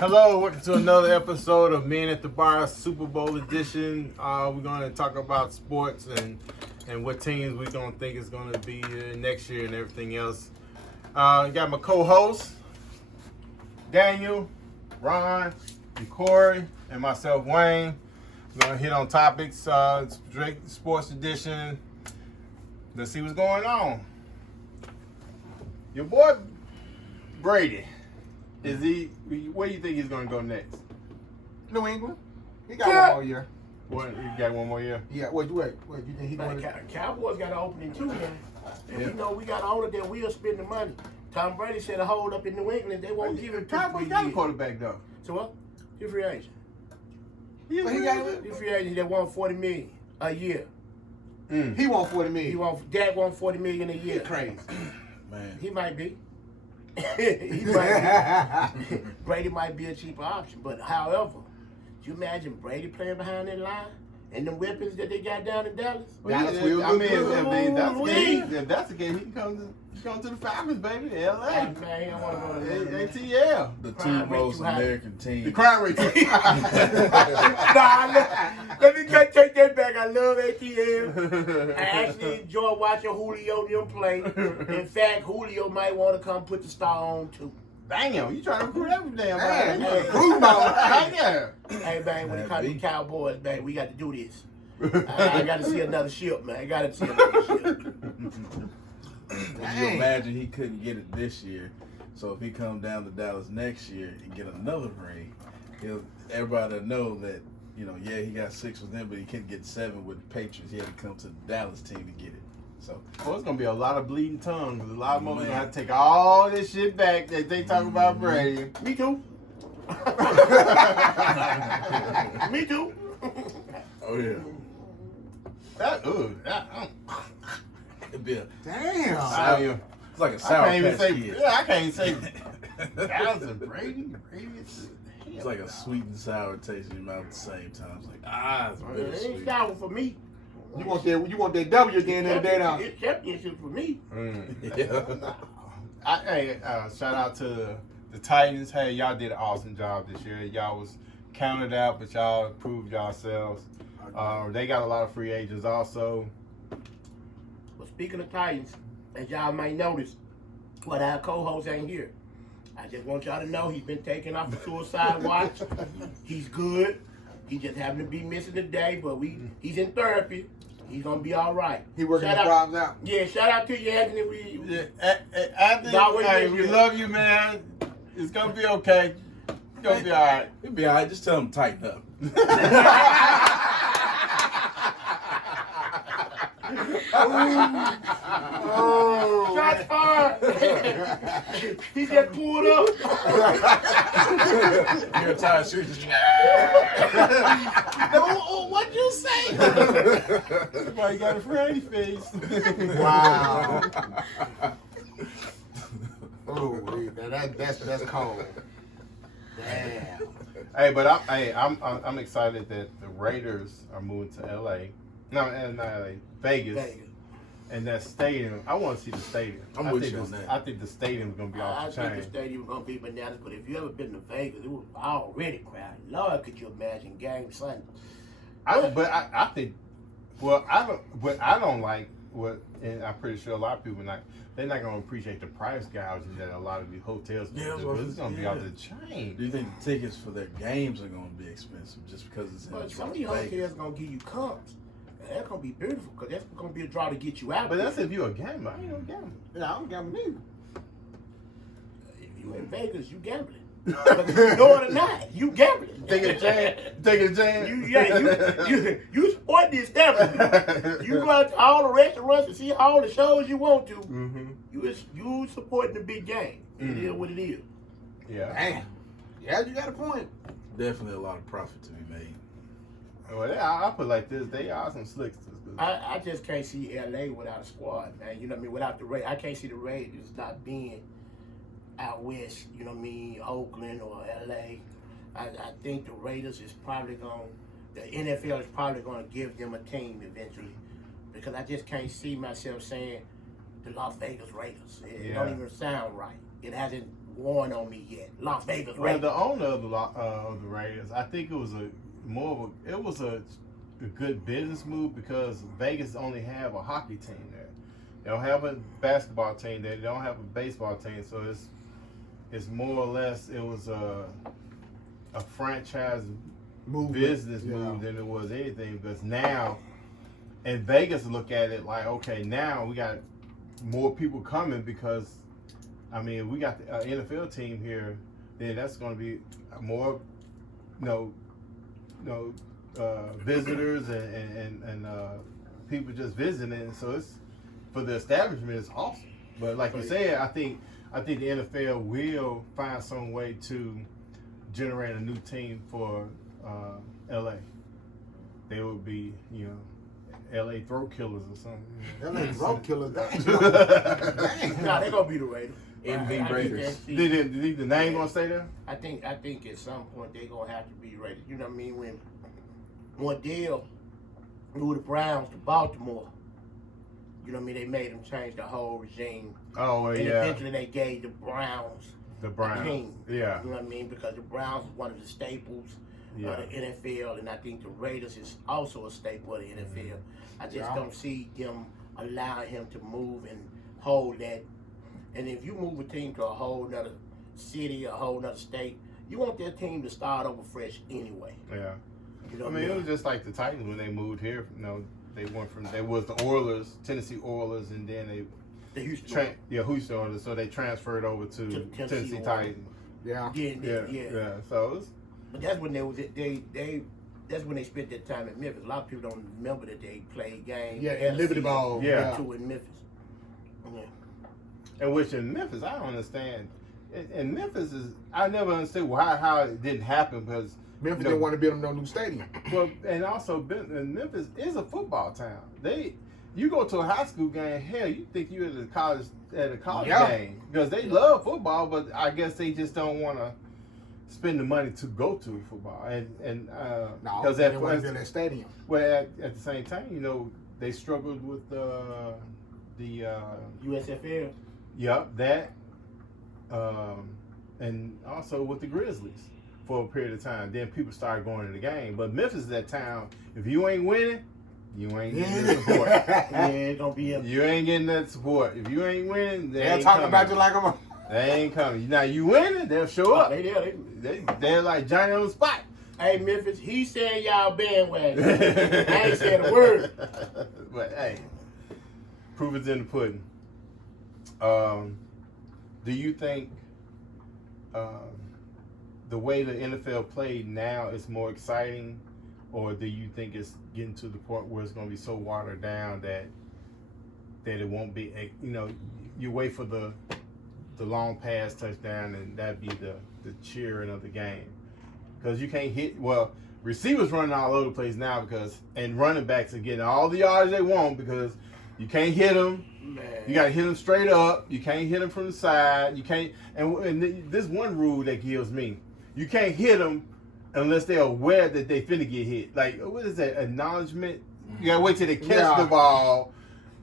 Hello, welcome to another episode of Men at the Bar Super Bowl edition. We're going to talk about sports and what teams we're going to think is going to be next year and everything else. Got my co-hosts, Daniel, Ron, and Corey, and myself, Wayne. We're going to hit on topics, Drake Sports Edition. Let's see what's going on. Your boy, Brady. Where do you think he's going to go next? New England. He got one more year. You got one more year? Yeah. Wait. You think he going to? Cowboys got an opening too, man. And we know we got older than we'll spend the money. Tom Brady said a hold up in New England. They won't give him Cowboys got a quarterback though. So what? He's free agent. He's free agent that want $40 million a year. He want $40 million. Dad want $40 million a year. Crazy. Man. He might be. Brady might be a cheaper option, but however, do you imagine Brady playing behind that line and the weapons that they got down in Dallas? If that's the case, he can come to the Falcons, baby, LA. Hey, man, I want to go to ATL. The two most American teams. The crime rate. Let me take that back. I love ATL. I actually enjoy watching Julio them play. In fact, Julio might want to come put the star on too. Damn, you trying to recruit every damn man. Hey, man, when it comes to Cowboys, man, we got to do this. I got to see another ship, man. I got to see another ship. Would you imagine he couldn't get it this year? So if he come down to Dallas next year and get another ring, everybody will know that, he got 6 with them, but he couldn't get 7 with the Patriots. He had to come to the Dallas team to get it. So, it's gonna be a lot of bleeding tongues. A lot of more gonna have to take all this shit back that they talk about Brady. Me too. Me too. Oh yeah. It'd be damn. It's like a sour patch kid. Yeah, I can't even say Dallas and Brady. It's like a sweet and sour taste in your mouth at the same time. It's like it's It bittersweet. ain't sour for me. You want that W again in the day now. It's championship for me. Shout out to the Titans. Hey, y'all did an awesome job this year. Y'all was counted out, but y'all proved yourselves. They got a lot of free agents also. But speaking of Titans, as y'all might notice, our co-host ain't here. I just want y'all to know he's been taken off the suicide watch. He's good. He just happened to be missing today, but he's in therapy. He's gonna be all right. He working his problems out. Yeah, shout out to you, Anthony. Anthony, we love you, man. It's gonna be okay. It's gonna be all right. It'll be all right. Just tell him to tighten up. Shots fired. He just pulled up. You're tired shooting. What'd you say? Somebody got a Freddy face. Wow. That's cold. Damn. Hey, but I'm excited that the Raiders are moving to LA. No, not LA, Vegas. And that stadium, I want to see the stadium. I'm with you on that. I think the stadium's gonna be off the chain. I think the stadium's gonna be bananas. But if you ever been to Vegas, it was already crowded. Lord, could you imagine Game Sunday? I don't like what, and I'm pretty sure a lot of people they're not gonna appreciate the price gouging that a lot of these hotels do. It's gonna be off the chain. Do you think the tickets for their games are gonna be expensive just because it's in But some of these hotels gonna give you comps. That's gonna be beautiful because that's gonna be a draw to get you out. But that's if you're a gambler. I ain't no gambler. Yeah, I don't gamble neither. If you in Vegas, you gambling. But you know it or not, you gambling. Taking a chance. You support the establishment. You go out to all the restaurants and see all the shows you want to. Mm-hmm. You supporting the big game. It is what it is. Yeah. Damn. Yeah, you got a point. Definitely a lot of profit to be made. Well, I put it like this: they are some slicksters. I just can't see LA without a squad, man. You know what I mean? Without the Raiders, I can't see the Raiders not being out west. You know what I mean? Oakland or LA. I think the Raiders is probably the NFL is probably going to give them a team eventually, because I just can't see myself saying the Las Vegas Raiders. It don't even sound right. It hasn't worn on me yet. Las Vegas Well, Raiders. the owner of the Raiders, I think it was a good business move because Vegas only have a hockey team there. They don't have a basketball team there. They don't have a baseball team. So it's more or less it was a franchise business move than it was anything because now, and Vegas look at it like, okay, now we got more people coming because, I mean, we got the NFL team here, then that's going to be more, visitors and people just visiting. So it's for the establishment, it's awesome. But like you said, I think the NFL will find some way to generate a new team for LA. They would be, LA throat killers or something. LA throat killers. Dang. Nah, they're gonna be the Raiders. NV I Raiders. think The name gonna stay there? I think at some point they're gonna have to be Raiders. You know what I mean? When Dale moved the Browns to Baltimore, you know what I mean? They made them change the whole regime. Oh, well, And yeah. eventually they gave the Browns The a Browns. team. Yeah. You know what I mean? Because the Browns is one of the staples Yeah. of the NFL, and I think the Raiders is also a staple of the NFL. I just Yeah. don't see them allowing him to move and hold that. And if you move a team to a whole nother city, a whole nother state, you want that team to start over fresh anyway. Yeah. You know I what mean, it was just like the Titans when they moved here. They was the Oilers, Tennessee Oilers, and then the Houston. Houston Oilers. So they transferred over to Tennessee Tennessee Oilers. Titans. Yeah. Yeah. So it was, But that's when that's when they spent their time in Memphis. A lot of people don't remember that they played games. Yeah, and Liberty Ball. Yeah. Two in Memphis. Yeah. and which in Memphis, I don't understand. And Memphis I never understood how it didn't happen because Memphis didn't want to build them no new stadium. well, and also Memphis is a football town. You go to a high school game, hell, you think you're at a college Yeah. game because they love football, but I guess they just don't want to spend the money to go to football. And No, because they didn't want to build that stadium. well, at the same time, they struggled with the USFL. that, and also with the Grizzlies for a period of time. Then people started going to the game. But Memphis is that town. If you ain't winning, you ain't getting that support. Yeah, it's gonna be a You ain't getting that support. If you ain't winning, they They're ain't talking coming. about you like I'm a. They ain't coming. Now you winning, they'll show up. They there. They're like Johnny on the spot. Hey, Memphis, he said y'all bandwagon. I ain't said a word. But hey, proof is in the pudding. Do you think the way the NFL played now is more exciting, or do you think it's getting to the point where it's going to be so watered down that it won't be? You wait for the long pass touchdown, and that'd be the cheering of the game because you can't hit. Well, receivers running all over the place now and running backs are getting all the yards they want because you can't hit them. Man. You got to hit them straight up. You can't hit them from the side. You can't. And this one rule that kills me: you can't hit them unless they're aware that they finna get hit. Like, what is that? Acknowledgement. You gotta wait till they catch the ball,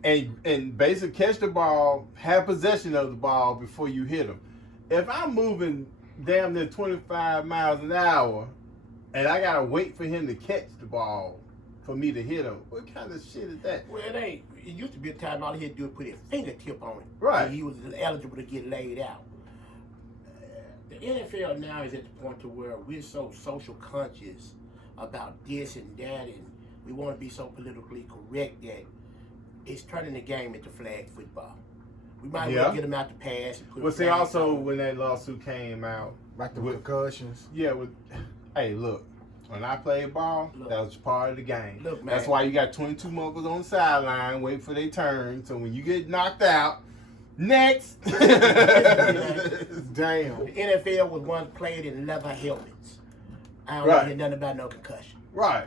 and basically catch the ball, have possession of the ball before you hit them. If I'm moving damn near 25 miles an hour, and I gotta wait for him to catch the ball for me to hit him, what kind of shit is that? Well, it ain't. It used to be a time all he had to do was put his fingertip on it. Right. And he was eligible to get laid out. The NFL now is at the point to where we're so social conscious about this and that, and we want to be so politically correct that it's turning the game into flag football. We might as well get them out the pass and put Well, see, flags also on. when that lawsuit came out, Like the with- concussions. hey, look, when I played ball, Look. that was part of the game. Look, man. That's why you got 22 motherfuckers on the sideline waiting for their turn. So when you get knocked out, next. Damn. The NFL was once played in leather helmets. I don't Right. want to hear nothing about no concussion. Right.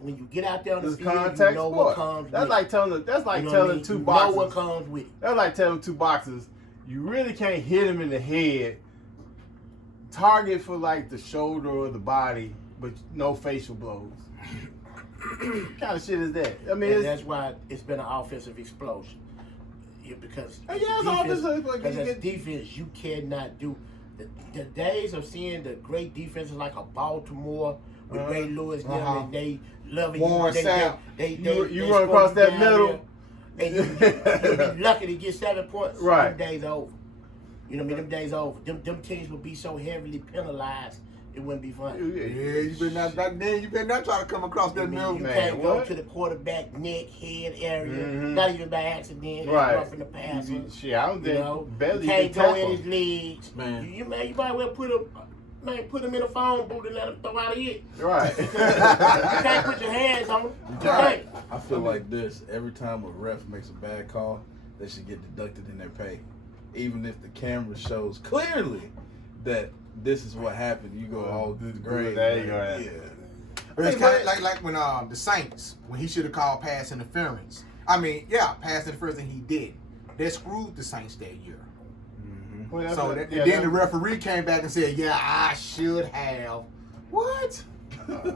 When you get out there on the It's field, contact you know sport. what comes That's with like it. telling You know what I mean? two You boxers. know what comes with it. That's like telling two boxers, you really can't hit him in the head. Target for like the shoulder or the body, but no facial blows. What kind of shit is that? I mean, And it's, that's why it's been an offensive explosion. Because yeah, it's offensive, but because you as get- defense, you cannot do. the days of seeing the great defenses like a Baltimore with Ray Lewis, them, and they loving Warren you. Sapp. You run across that middle. And you'll be lucky to get 7 points. Right. Them days are over. You know what I mean? Them days are over. Them teams would be so heavily penalized, it wouldn't be fun. Yeah, you better not back then. You better not try to come across that middle. You man, can't go what? to the quarterback neck, head area, Mhm. not even by accident. Right. Roughing the passer. Shit, I don't You think know, barely you can't even go in tackle. his legs. Man. You might well put him in a phone booth and let him throw out a hit. Right. You can't put your hands on him. You can't. I feel like this. Every time a ref makes a bad call, they should get deducted in their pay. Even if the camera shows clearly that this is what happened, you go, oh, great. There you go. Yeah. But it's kind of like when the Saints, when he should have called pass interference. I mean, yeah, pass interference, and he did. They screwed the Saints that year. Well, that's So what- that, yeah, and then that- the referee came back and said, "Yeah, I should have." What?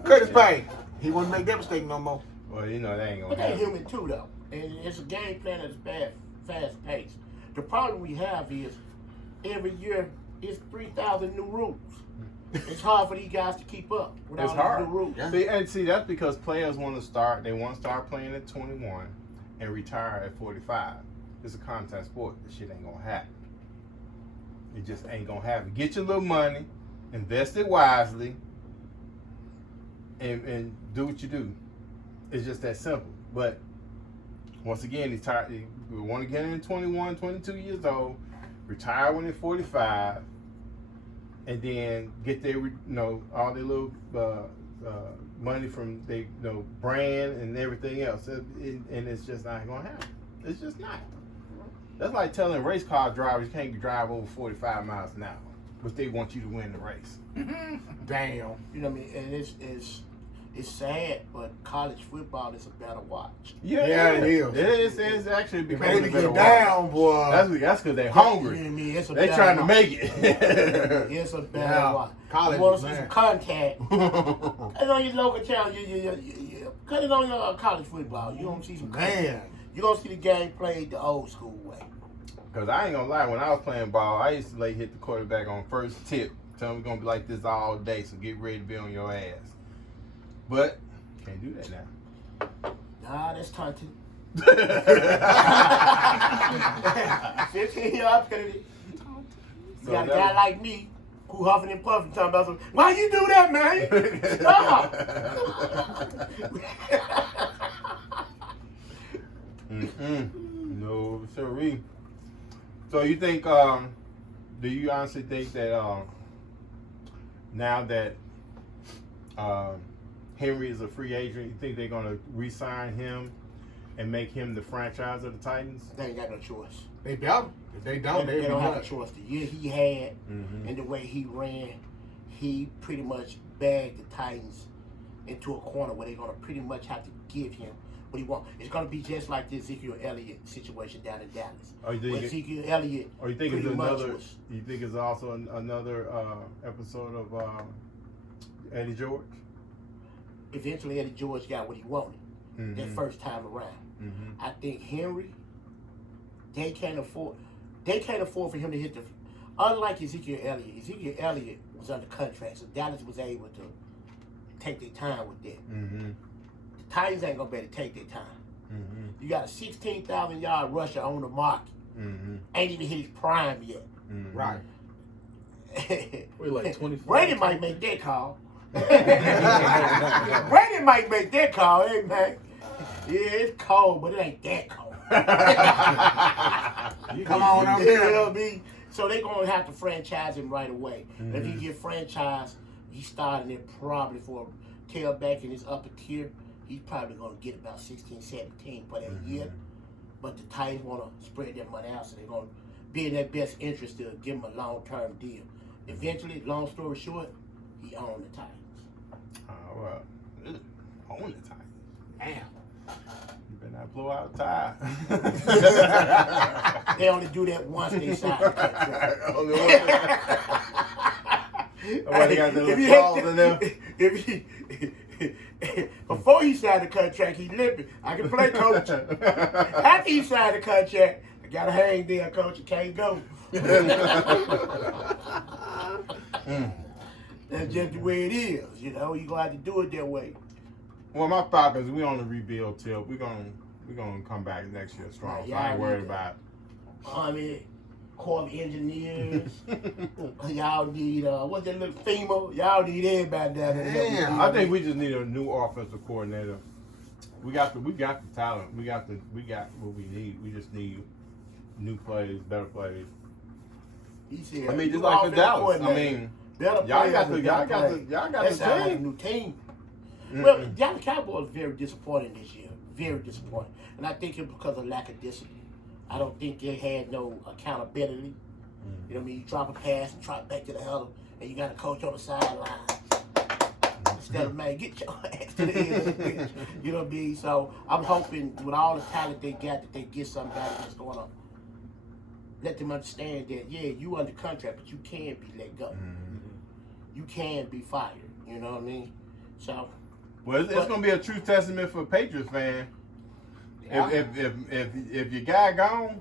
Curtis Payne. He wouldn't make that mistake no more. Well, you know, they ain't But gonna they're happen. human too, though. And it's a game plan that's fast paced. The problem we have is every year it's 3,000 new rules. It's hard for these guys to keep up with It's all hard. these new rules. Yeah. See, that's because players want to start. They want to start playing at 21 and retire at 45. It's a contact sport. This shit ain't gonna happen. It just ain't gonna happen. Get your little money, invest it wisely, and do what you do. It's just that simple. But once again, he's tired. We want to get in 21, 22 years old, retire when they're 45, and then get their, all their little money from their, brand and everything else. And it's just not gonna happen. It's just not. That's like telling race car drivers you can't drive over 45 miles an hour, but they want you to win the race. Damn. You know what I mean? And it's sad, but college football is a better watch. Yeah, it is. It's actually If becoming they a better get watch. down, boy. That's because they're You know hungry. what I mean? It's a They better trying to watch. make it. It's a better Yeah. watch. College, You want to see man. some contact? Cut it on your local channel. Cut it on your college football. You gonna see some contact. Man. You gonna see the game played the old school way. Because I ain't gonna lie, when I was playing ball, I used to hit the quarterback on first tip. Tell him we're gonna be like this all day, so get ready to be on your ass. But can't do that now. Nah, that's taunting. So 15-yard penalty. You got a that guy was- like me who huffing and puffing talking about some, why you do that, man? Stop. No, sorry. So you think? Do you honestly think that now that Henry is a free agent, you think they're gonna re-sign him and make him the franchise of the Titans? They ain't got no choice. They doubt. If they don't, They they don't have a nuts. choice. The year he had Mhm. and the way he ran, he pretty much bagged the Titans into a corner where they're going to pretty much have to give him what he wants. It's going to be just like the Ezekiel Elliott situation down in Dallas. Oh, you think Where it- Ezekiel Elliott Or you think it's pretty much another? was- You think it's also another episode of Eddie George? eventually Eddie George got what he wanted that Mhm. first time around. Mhm. I think Henry, they can't afford for him to hit the. Unlike Ezekiel Elliott was under contract, so Dallas was able to take their time with that. Mhm. The Titans ain't gonna be able to take their time. Mhm. You got a 16,000-yard rusher on the market, Mhm. ain't even hit his prime yet. Mhm. Right. We're like 24. Brady might make that call. Brady might make that call, hey man. Yeah, it's cold, but it ain't that cold. Come on up You there. know what I mean? So they're gonna have to franchise him right away. And if he Mhm. get franchised, he's starting it probably for a tailback in his upper tier. He's probably gonna get about 16, 17 for that year. But the Titans wanna spread their money out, so they're gonna be in their best interest to give him a long-term deal. Eventually, long story short, he owned the Titans. Oh, well, on the time. Damn. You better not blow out a tie. They only do that once they sign the contract. Only one. Why they got that If little he clause had- in there? if he- before he signed the contract, he limping. I can play, coach. After he signed the contract, I gotta hang there, coach. You can't go. That's just the way it is. You know, you gonna have to do it that way. Well, my Falcons, we on the rebuild tip. We're gonna come back next year strong. Right, So I ain't worried need about Army, Corps of Engineers. Y'all need what's that little FEMA? Y'all need everybody down there. Damn. I think we just need a new offensive coordinator. We got the talent. We got what we need. We just need new plays, better plays. He said, I mean, just new like for offensive Dallas. I coordinator. mean, Better y'all players got the and y'all better got the players. y'all got That the sounds like a team. new team. Mm-mm. Well, Dallas Cowboys very disappointing this year. Very disappointing. And I think it's because of lack of discipline. I don't think they had no accountability. You know what I mean? You drop a pass and trot back to the huddle, and you got a coach on the sideline. Instead of, man, get your ass to the end. You know what I mean? So I'm hoping with all the talent they got that they get somebody that's going to let them understand that, yeah, you under contract, but you can be let go. You can be fired. You know what I mean? So, Well, it's gonna be a true testament for a Patriots fan. Yeah. If your guy gone,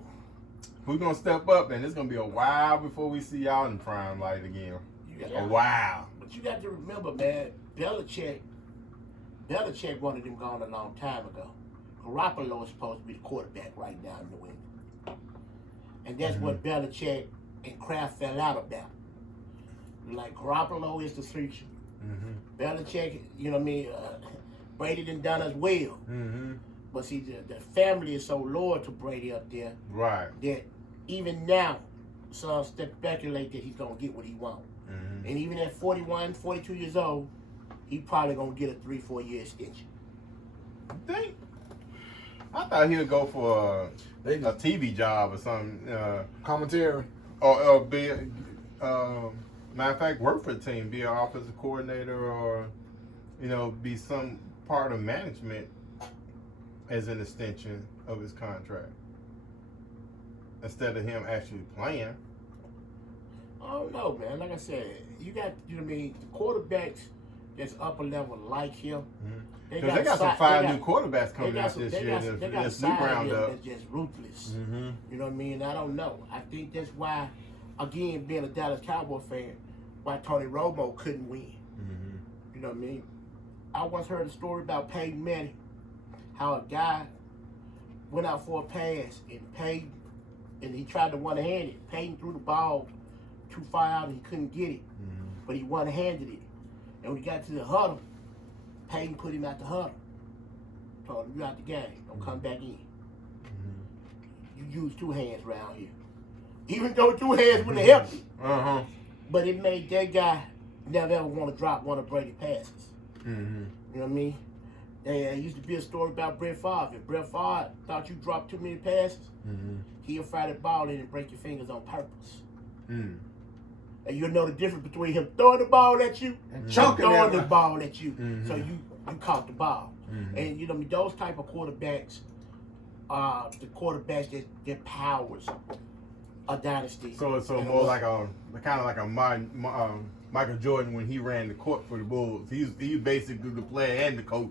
who's gonna step up? And it's gonna be a while before we see y'all in prime light again. you A got, while. but you got to remember, man, Belichick wanted him gone a long time ago. Garoppolo is supposed to be the quarterback right now in New England. And that's what Belichick and Kraft fell out about. Like, Garoppolo is the future. Belichick, you know what I mean? Brady done as well. But see, the family is so loyal to Brady up there Right. that even now, some speculate that he's going to get what he wants. And even at 41, 42 years old, he probably going to get a 3-4 year extension. Think. I thought he would go for a TV job or something, Commentary. or be, matter of fact, work for the team, be an offensive coordinator, or be some part of management as an extension of his contract instead of him actually playing. I don't know, man. Like I said, you got, you know what I mean, the quarterbacks that's upper level like him. Because they got some fine new quarterbacks coming out this year. They got This new side roundup. that's just ruthless. You know what I mean? I don't know. I think that's why, again, being a Dallas Cowboy fan, why Tony Romo couldn't win. You know what I mean? I once heard a story about Peyton Manning, how a guy went out for a pass and he tried to one-hand it. Peyton threw the ball too far out and he couldn't get it, but he one-handed it. And when he got to the huddle, Peyton put him out the huddle. Told him, you out the game. Don't come back in. You use two hands around here. Even though two hands wouldn't help you. But it made that guy never ever want to drop one of Brady's passes. You know what I mean? There used to be a story about Brett Favre. If Brett Favre thought you dropped too many passes, he'll fire the ball in and break your fingers on purpose. And you'll know the difference between him throwing the ball at you and throwing the ball at you. So you caught the ball. And you know, those type of quarterbacks are the quarterbacks that powers a dynasty. So more like a kind of like a Michael Jordan when he ran the court for the Bulls. He's basically the player and the coach.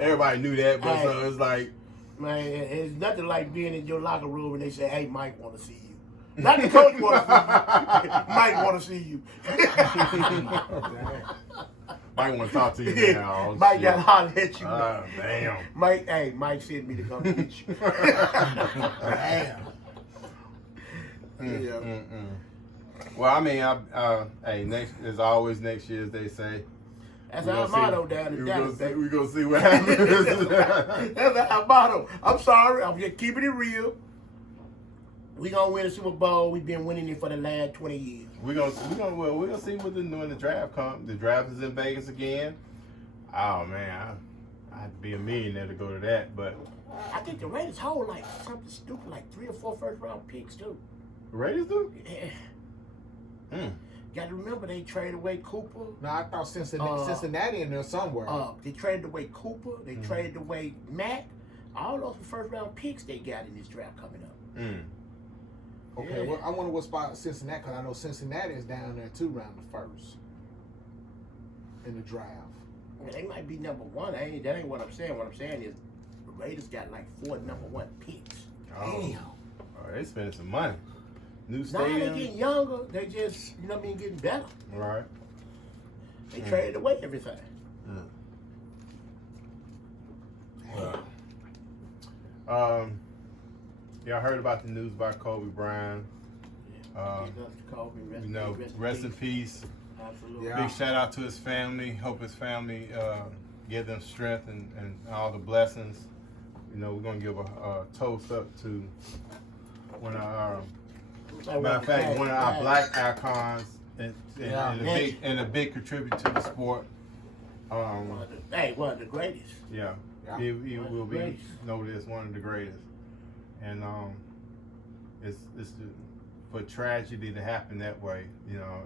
Everybody knew that, but so it's like, man, it's nothing like being in your locker room and they say, "Hey, Mike want to see you." Not the coach want to see you. Mike want to see you. Mike want to talk to you now. Oh, Mike shit. got to holler at you. Damn. Mike sent me to come get you. Damn. Yeah. Well, I mean, hey, next is always next year, as they say. That's our motto down in Dallas, baby. We're going to see what happens. That's our motto. I'm sorry. I'm just keeping it real. We gonna win a Super Bowl. We've been winning it for the last 20 years. We're gonna see what when the draft comes. The draft is in Vegas again. Oh man, I have to be a millionaire to go to that. But I think the Raiders hold like something stupid, like 3 or 4 first-round picks too. the Raiders do. Yeah. Got to remember they traded away Cooper. No, I thought Cincinnati in there somewhere. They traded away Cooper. They traded away Mack. All those first-round picks they got in this draft coming up. Okay, Yeah. well, I wonder what spot Cincinnati, because I know Cincinnati is down there too, around the first in the draft. Well, they might be number one. That ain't what I'm saying. What I'm saying is the Raiders got like 4 number 1 picks. Oh, they spending some money. New Now they stadium. getting younger. They just, you know what I mean, getting better. Right. They traded away everything. Y'all heard about the news about Kobe Bryant. Kobe, You know, rest in peace. Absolutely. Yeah. Big shout out to his family. Hope his family give them strength and all the blessings. You know, we're gonna give a toast up to one of our matter of fact, one of our black icons and a big contributor to the sport. One of the greatest. Yeah, Yeah. he One of will the be greatest. noted as one of the greatest. And for tragedy to happen that way, you know,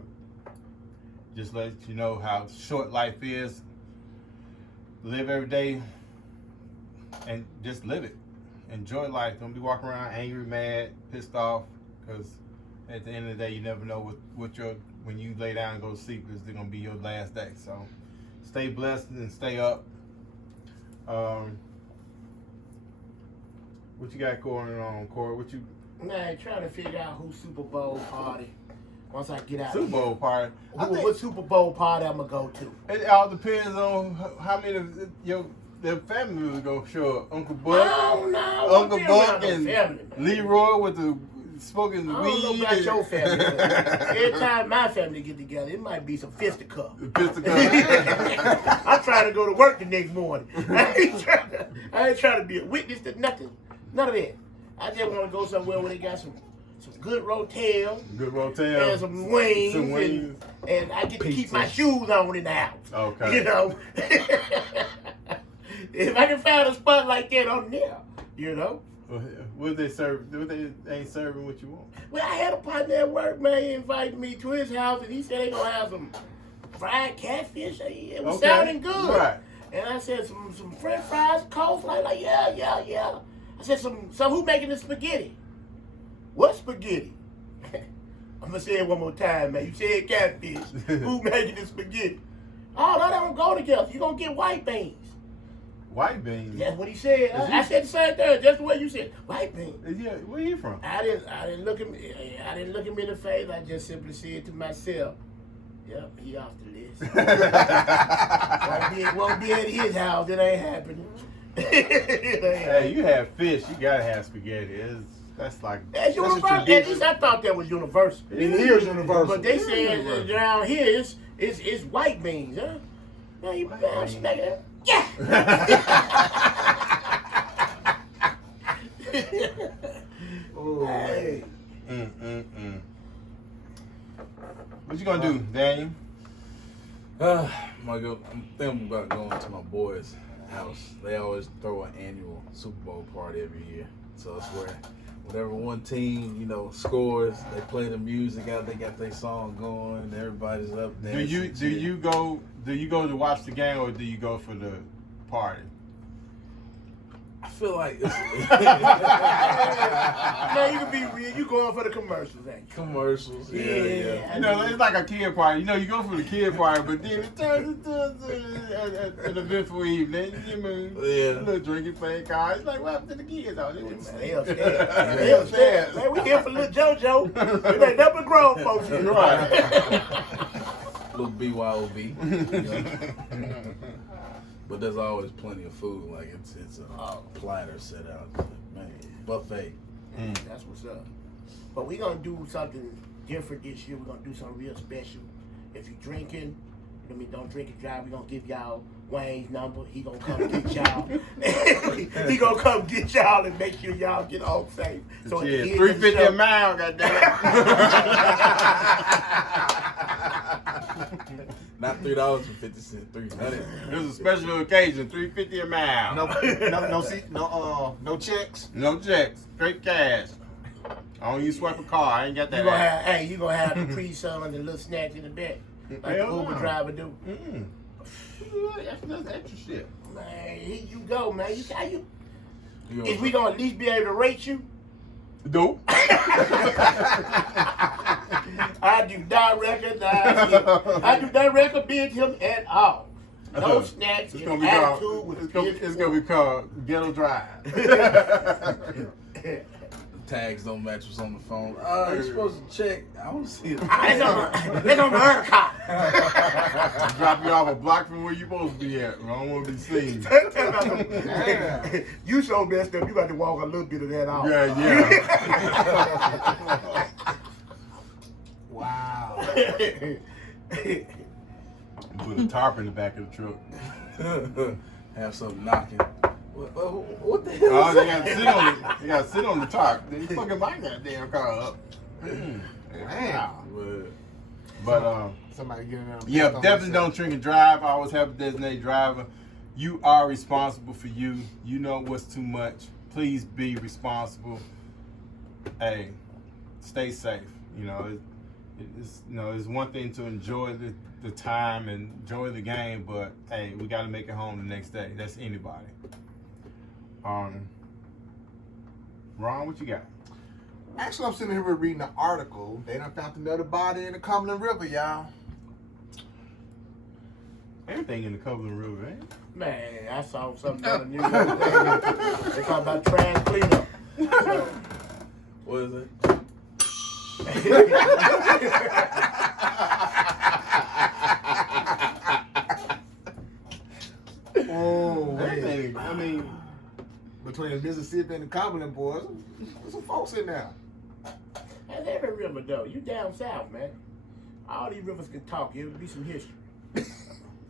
just let you know how short life is. Live every day and just live it. Enjoy life. Don't be walking around angry, mad, pissed off, because at the end of the day, you never know when you lay down and go to sleep, is going to be your last day. So stay blessed and stay up. What you got going on, Corey? Man, trying to figure out who's Super Bowl party. Once I get out Super of Bowl party? here. What Super Bowl party I'm going to go to? It all depends on how many of their family members go show up. Uncle Buck, I don't know. Uncle Buck, and Leroy with the smoking I weed. don't know about your family. Every time my family get together, it might be some fisticuff. I'm trying to go to work the next morning. I ain't trying to be a witness to nothing. None of that. I just want to go somewhere where they got some good rotel. Good rotel. And some wings. And I get to keep my shoes on in the house. Okay. You know? If I can find a spot like that on there, you know? What they serve? They ain't serving what you want. Well, I had a partner at work, man. He invited me to his house, and he said they gonna have some fried catfish. It was sounding good. Right. And I said some French fries, coleslaw. Like yeah. I said some who making the spaghetti? What spaghetti? I'm gonna say it one more time, man. You said catfish. Who making the spaghetti? Oh, no, they don't go together. You gonna get white beans. White beans. That's what he said. I said the same thing, just the way you said. White beans. Yeah, where you from? I didn't look him in the face. I just simply said to myself, "Yep, he off the list. won't be at his house. It ain't happening." Hey, you have fish. You gotta have spaghetti. That's universal. At least I thought that was universal. It is universal. But they said around here it's white beans, huh? Now you smacking it. Yeah. Hey. What you gonna do, Daniel? I'm thinking about going to my boys' house. They always throw an annual Super Bowl party every year. So it's where whatever one team, scores, they play the music out, they got their song going, and everybody's up there. Do you go to watch the game, or do you go for the party? I feel like Man, you can be real. You going for the commercials, ain't you? commercials. Yeah. It's like a kid party. You go for the kid party, but then it turns into an eventful evening. A little drinking, playing cards. It's like, what happened to the kids out there? They upstairs. They upstairs. Man, we here for little JoJo. We ain't nothing but grown folks here. Right. Little BYOB. But there's always plenty of food. Like it's a platter set out. Man, buffet. That's what's up. But we're gonna do something different this year. We're gonna do something real special. If you're drinking, don't drink and drive. We're gonna give y'all Wayne's number. He gonna come get y'all. He gonna come get y'all and make sure y'all get home safe. So yeah, $3.50 a mile, goddamn. Not $3.50, $300. It was a special occasion, $3.50 a mile. No checks. No checks, straight cash. I don't use swipe a car. I ain't got that. You gonna have the pre-sun and the little snacks in the back, like the Uber driver do. That's extra shit. Man, here you go, man. Is we gonna at least be able to rate you? Dope. I do not recognize him. I do not recommend him at all. No snacks. It's gonna be called. It's gonna be called Ghetto Drive. tags don't match what's on the phone. You're supposed to check. I want to see it. It's on the other car. Drop you off a block from where you supposed to be at. I don't want to be seen. You so messed up, you got to walk a little bit of that off. Yeah. Wow. Put a tarp in the back of the truck. Have something knocking. What the hell? Oh, they got to sit on it. They got to sit on the tarp. Then you fucking back that damn car up. Man. But Somebody getting out. yeah, definitely don't drink and drive. I always have a designated driver. You are responsible for you. You know what's too much. Please be responsible. Hey, stay safe. You know, it's one thing to enjoy the time and enjoy the game, but hey, we got to make it home the next day. That's anybody. Ron, what you got? Actually, I'm sitting here reading an article. They done found another body in the Cumberland River, y'all. Everything in the Cumberland River, man. Man, I saw something on the news the other day. They talk about trash cleanup. What is it? Oh, Everything. I mean, between the Mississippi and the Cumberland boys, there's some folks in there. That's every river, though. You down south, man. All these rivers can talk. It'll be some history.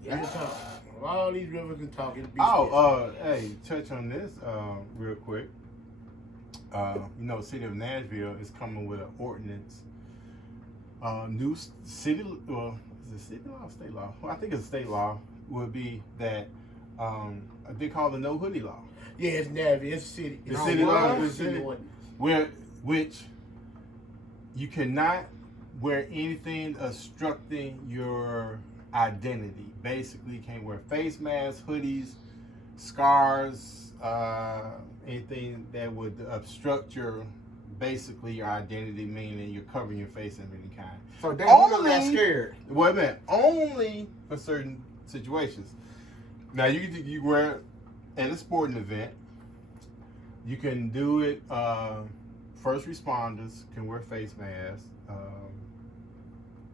Every time. All these rivers can talk. It'll be some history. hey, touch on this real quick. The city of Nashville is coming with an ordinance. New city, well, is it city law or state law? Well, I think it's a state law. Would be that they call the no hoodie law. Yeah, it's Navy. It's city. The city law is city ordinance. Which you cannot wear anything obstructing your identity. Basically, you can't wear face masks, hoodies, scarves, anything that would obstruct your identity, meaning you're covering your face of any kind. So they got scared. Wait a minute. Only for certain situations. Now you wear at a sporting event. You can do it. First responders can wear face masks.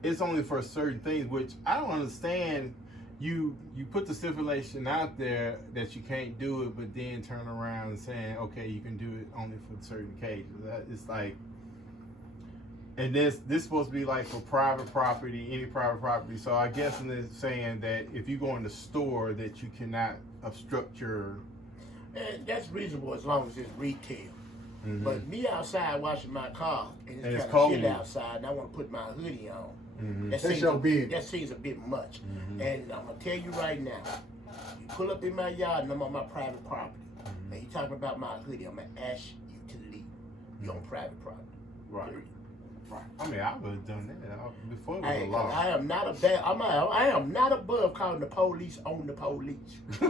It's only for certain things, which I don't understand. You put the stipulation out there that you can't do it, but then turn around and saying, okay, you can do it only for certain occasions. It's like, and this supposed to be like for private property, any private property. So I guess it's saying that if you go in the store, that you cannot obstruct your. And that's reasonable as long as it's retail. Mm-hmm. But me outside washing my car and it's kind cold. of chilly outside, and I want to put my hoodie on. Mm-hmm. That seems a bit much. Mm-hmm. And I'm gonna tell you right now, you pull up in my yard and I'm on my private property, and you talking about my hoodie, I'm gonna ask you to leave. You're on private property. Right. Period. Right. I mean, I would have done that before it was a I law. am not I am not above calling the police on the police. I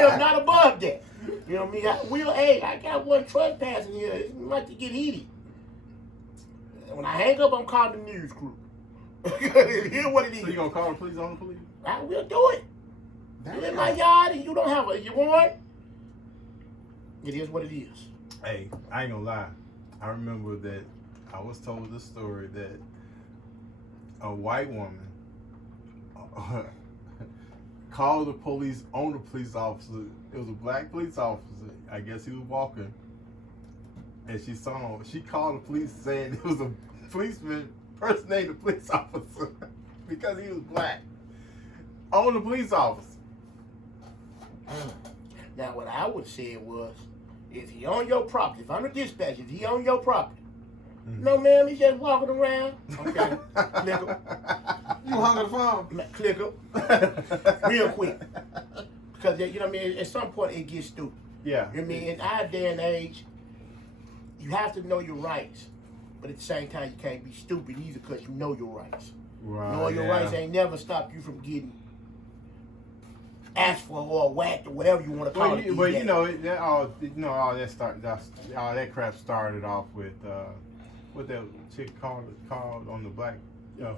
am not above that. You know what I mean? I got one trespassing here. It's much to get heated. When I hang up, I'm calling the news crew. Here's what it is. So you gonna call the police on the police? I will do it. You in my yard and you don't have you warrant? It is what it is. Hey, I ain't gonna lie. I remember that I was told this story that a white woman called the police on the police officer. It was a black police officer. I guess he was walking. And she saw him. She called the police saying it was a policeman impersonating the police officer because he was black. On the police officer. Now, what I would say was, if he on your property, if I'm the dispatcher, if he on your property, no, ma'am, he's just walking around. Okay, click him. You hung up the phone. Click him. Real quick. Because, you know what I mean, at some point it gets stupid. Yeah. You know what I mean, in our day and age, you have to know your rights. But at the same time, you can't be stupid either because you know your rights. Right. Knowing your rights ain't never stopped you from getting asked for or whacked or whatever you want to call it. But all that crap started off with what that chick called on the black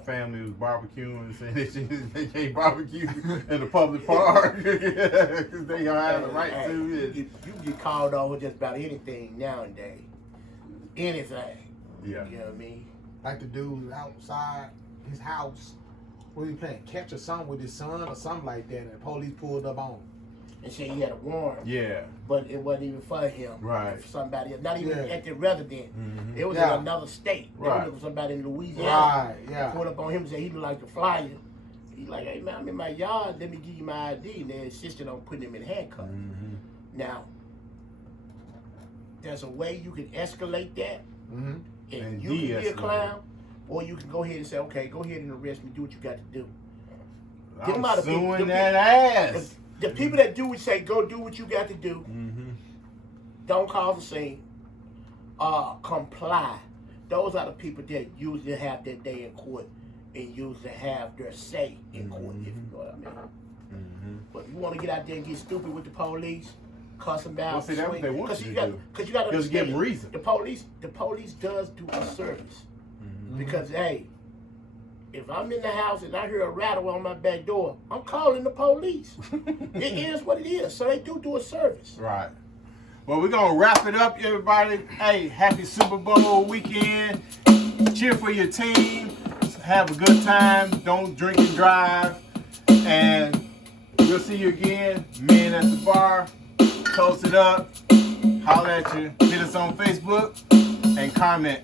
family was barbecuing and saying they can't barbecue in the public park because they gonna have the right Hey, to. you get called over just about anything nowadays. Anything. Yeah. You know what I mean? Like the dude outside his house, what he playing catch or something with his son or something like that, and the police pulled up on him. And said he had a warrant. Yeah. But it wasn't even for him. Right. For somebody else. Not even Yeah. at the resident. Mhm. It was Yeah. in another state. It Right. was for somebody in Louisiana. Right, yeah. Pulled up on him and said he looked like the flyer. He like, hey man, I'm in my yard. Let me give you my ID. And they insisted on putting him in handcuffs. Mhm. Now, there's a way you can escalate that. Mm-hmm. And And you can be a de-escalate. clown. Or you can go ahead and say, okay, go ahead and arrest me. Do what you got to do. I'm out of people- suing them that The, ass. the people that do it say, go do what you got to do. Mm-hmm. Don't cause a scene. Comply. Those are the people that usually have their day in court and usually have their say in court, if you know what I mean. Mm-hmm. But if you want to get out there and get stupid with the police, cuss them out, Well, see, that's what they want you to do. Because you got to Just give understand, them reason. the police does do a service. Mm-hmm. Because, hey, if I'm in the house and I hear a rattle on my back door, I'm calling the police. It is what it is. So they do a service. Right. Well, we're going to wrap it up, everybody. Hey, happy Super Bowl weekend. Cheer for your team. Have a good time. Don't drink and drive. And we'll see you again. Men at the Bar. Toast it up. Holler at you. Hit us on Facebook and comment.